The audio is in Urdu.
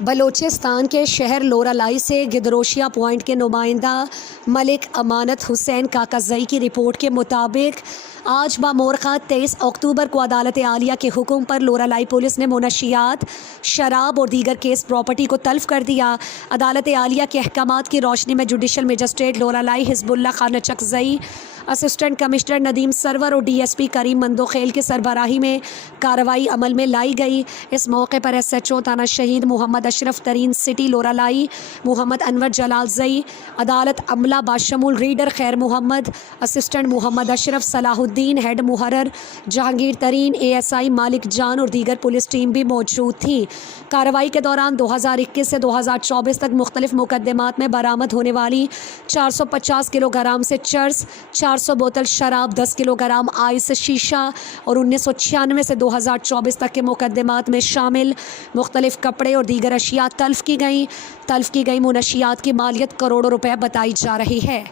بلوچستان کے شہر لورالائی سے گدروشیہ پوائنٹ کے نمائندہ ملک امانت حسین کاکزئی کی رپورٹ کے مطابق آج بامورخہ 23 اکتوبر کو عدالت عالیہ کے حکم پر لورالائی پولیس نے منشیات، شراب اور دیگر کیس پراپرٹی کو تلف کر دیا۔ عدالت عالیہ کے احکامات کی روشنی میں جوڈیشل مجسٹریٹ لورالائی حزب اللہ خان نچکزئی، اسسٹنٹ کمشنر ندیم سرور اور ڈی ایس پی کریم مندوخیل کی سربراہی میں کارروائی عمل میں لائی گئی۔ اس موقع پر ایس ایچ او تھانہ شہید محمد اشرف ترین سٹی لورالائی محمد انور جلال زئی، عدالت عملہ باشمول ریڈر خیر محمد، اسسٹنٹ محمد اشرف، صلاح الدین ہیڈ محرر، Jahangir Tareen, A S I Malik Jan اور دیگر پولیس ٹیم بھی موجود تھی۔ کارروائی کے دوران 2021 سے 2024 تک مختلف مقدمات میں برآمد ہونے والی 450 کلو گرام سے چرس، 400 بوتل شراب، 10 کلو گرام آئس شیشہ اور 1996 سے 2024 تک کے مقدمات میں شامل مختلف کپڑے اور دیگر اشیاء تلف کی گئیں۔ تلف کی گئی منشیات کی مالیت کروڑوں روپے بتائی جا رہی ہے۔